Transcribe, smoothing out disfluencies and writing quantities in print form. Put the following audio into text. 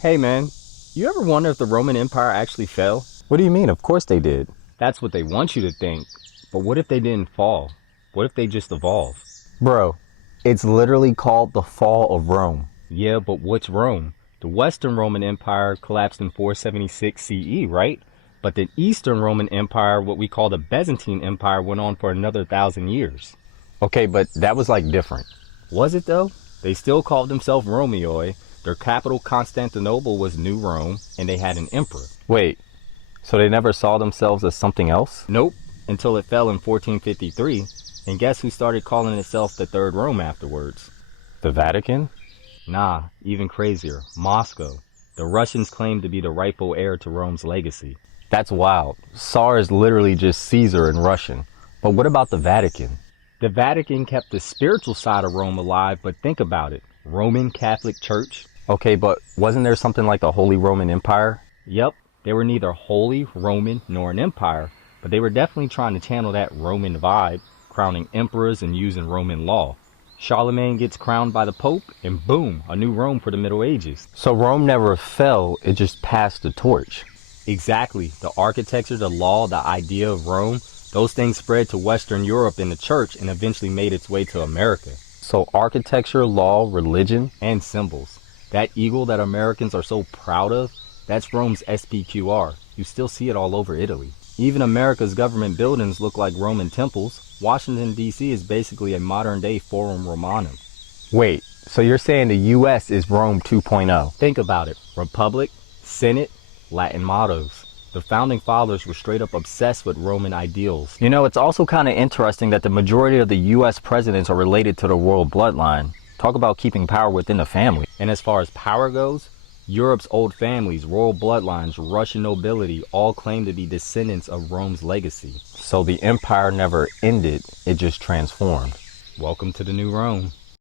Hey man, you ever wonder if the Roman Empire actually fell? What do you mean? Of course they did. That's what they want you to think. But what if they didn't fall? What if they just evolved? Bro, it's literally called the fall of Rome. Yeah, but what's Rome? The Western Roman Empire collapsed in 476 CE, right? But the Eastern Roman Empire, what we call the Byzantine Empire, went on for another 1,000 years. Okay, but that was like different. Was it though? They still called themselves Romeoi. Their capital, Constantinople, was New Rome, and they had an emperor. Wait, so they never saw themselves as something else? Nope, until it fell in 1453. And guess who started calling itself the Third Rome afterwards? The Vatican? Nah, even crazier, Moscow. The Russians claimed to be the rightful heir to Rome's legacy. That's wild. Tsar is literally just Caesar in Russian. But what about the Vatican? The Vatican kept the spiritual side of Rome alive, but think about it. Roman Catholic Church? Okay, but wasn't there something like the Holy Roman Empire? Yep, they were neither Holy Roman nor an empire, but they were definitely trying to channel that Roman vibe, crowning emperors and using Roman law. Charlemagne gets crowned by the Pope, and boom, a new Rome for the Middle Ages. So Rome never fell, it just passed the torch. Exactly. The architecture, the law, the idea of Rome, those things spread to Western Europe in the church and eventually made its way to America. So architecture, law, religion, And symbols. That eagle that Americans are so proud of, that's Rome's SPQR. You still see it all over Italy. Even America's government buildings look like Roman temples. Washington, D.C. is basically a modern-day Forum Romanum. Wait, so you're saying the US is Rome 2.0? Think about it. Republic, Senate, Latin mottos. The founding fathers were straight up obsessed with Roman ideals. You know, it's also kind of interesting that the majority of the US presidents are related to the royal bloodline. Talk about keeping power within the family. And as far as power goes, Europe's old families, royal bloodlines, Russian nobility all claim to be descendants of Rome's legacy. So the empire never ended, it just transformed. Welcome to the new Rome.